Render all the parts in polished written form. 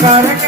Hare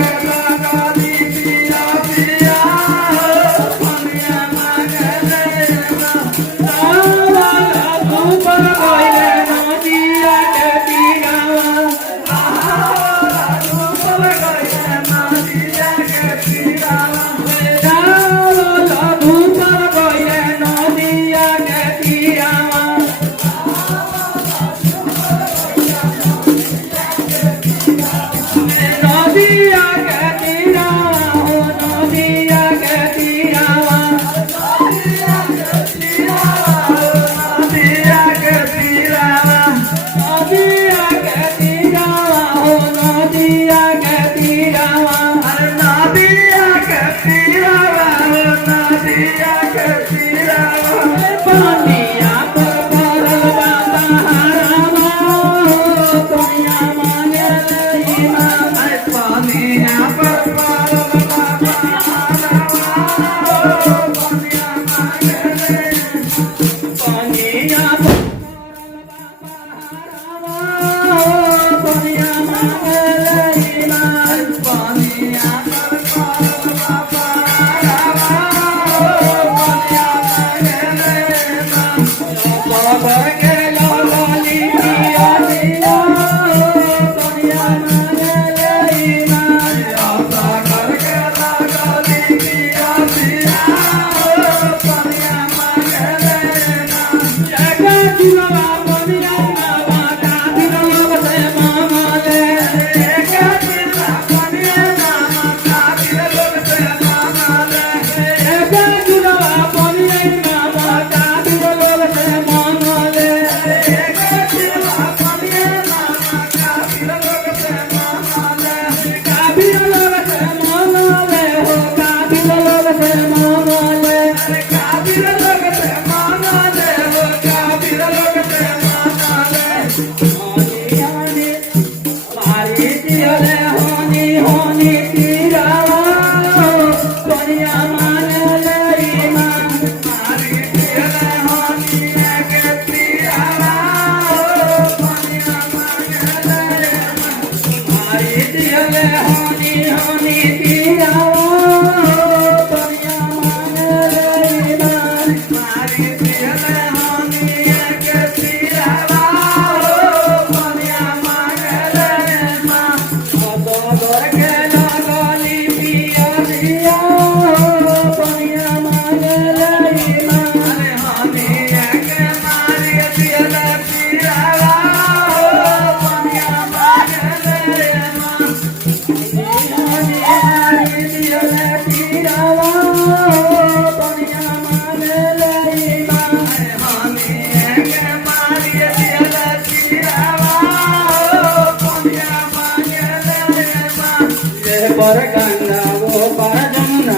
पर गंगा वो पर जमुना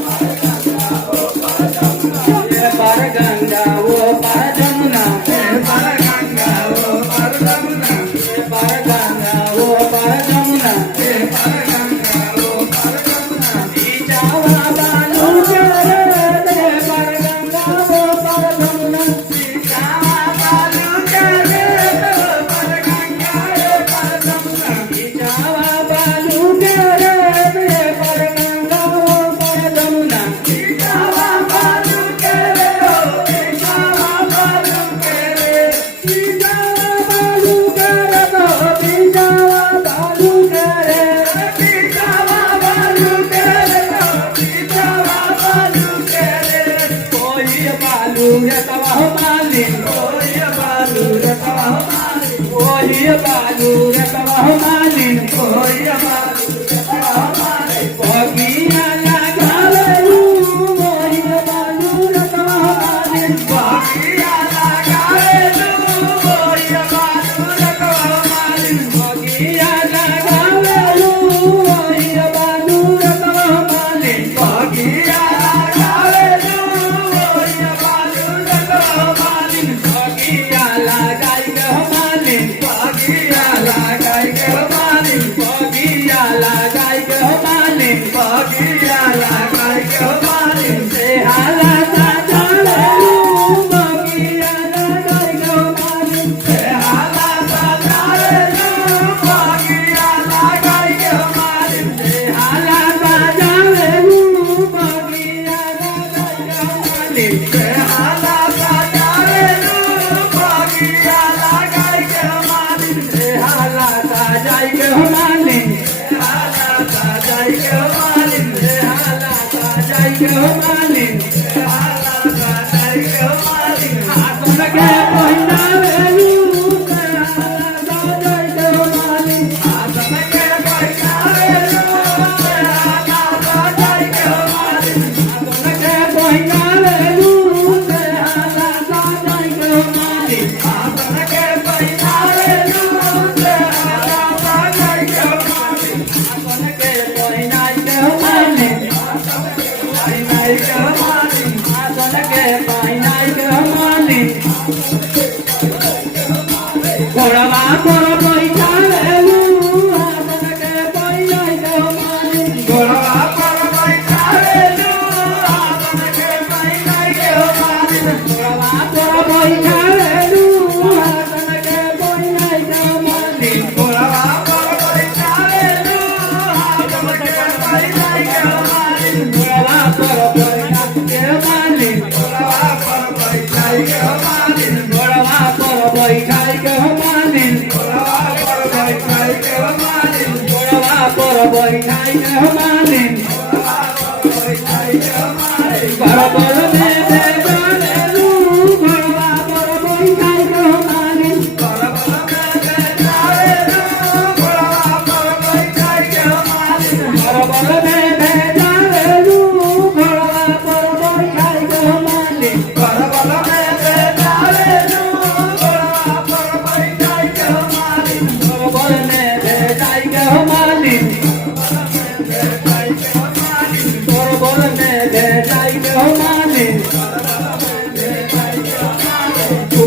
पर गंगा वो पर जमुना पर गंगा वो पर जमुना पर गंगा वो पर जमुना पर गंगा वो पर जमुना जावा बालू करे पर गंगा वो पर जमुना जावा बालू करे पर गंगा वो पर जमुना जावा बालू करे पर गंगा वो पर जमुना जावा बालू करे जावा बालू करे जावा बालू करे जावा बालू करे जावा बालू करे जावा बालू करे कोई बालू रे तवा मालिन कोई बालू रे तवा मालिन कोई बालू रे तवा मालिन कोई बालू रे तवा मालिन भगिया लगावेलू कोई बालू रे तवा मालिन भगिया लगावेलू कोई बालू रे तवा मालिन भगिया लगावेलू कोई बालू रे तवा मालिन भगिया लगावेलू कोई बालू रे तवा मालिन भगिया लगाई के मालिन भगिया लगाई के मालिन भगिया लगाई के मालिन भगिया लगाई के मालिन से हाला जालेलू भगिया लगाई के मालिन से हाला जालेलू भगिया लगाई के मालिन से हाला जालेलू भगिया लगाई के मालिन से हाला जालेलू भगिया लगाई के मालिन से हाला जाई के मालिन हाला जाई के मालिन से हाला जाई के मालिन हाला जाई के मालिन हाथ लगे पहिनावेलू हाला जाई के मालिन हाथ लगे पहिनावेलू हाला जाई के मालिन हाथ लगे पहिनावेलू हाला जाई के मालिन हाथ लगे पहिनावेलू हाला जाई के मालिन हाथ लगे पहिनाई के मालिन पहिनाई के मालिन हाथ लगे पहिनाई के मालिन घोड़वा पर बैठावेलू हाथ लगे पहिनाई के मालिन घोड़वा पर बैठावेलू हाथ लगे पहिनाई के मालिन घोड़वा पर बैठावेलू हाथ लगे पहिनाई के मालिन घोड़वा पर बैठावेलू हाथ लगे पहिनाई के मालिन घोड़वा पर बैठाई के मालिन घोड़वा पर बैठाई के मालिन घोड़वा पर बैठाई के मालिन घोड़वा पर बैठाई के मालिन घोड़वा पर बैठाई के मालिन घोड़वा पर बैठाई के मालिन घोड़वा में बेजालेलू घोड़वा पर बैठाई के मालिन घोड़वा में बेजालेलू घोड़वा पर बैठाई के मालिन घोड़वा में बेजालेलू घोड़वा पर बैठाई के मालिन घोड़वा में बेजालेलू घोड़वा पर बैठाई के मालिन घोड़वा में बेजाई के मालिन घोड़वा में बेजाई के मालिन तू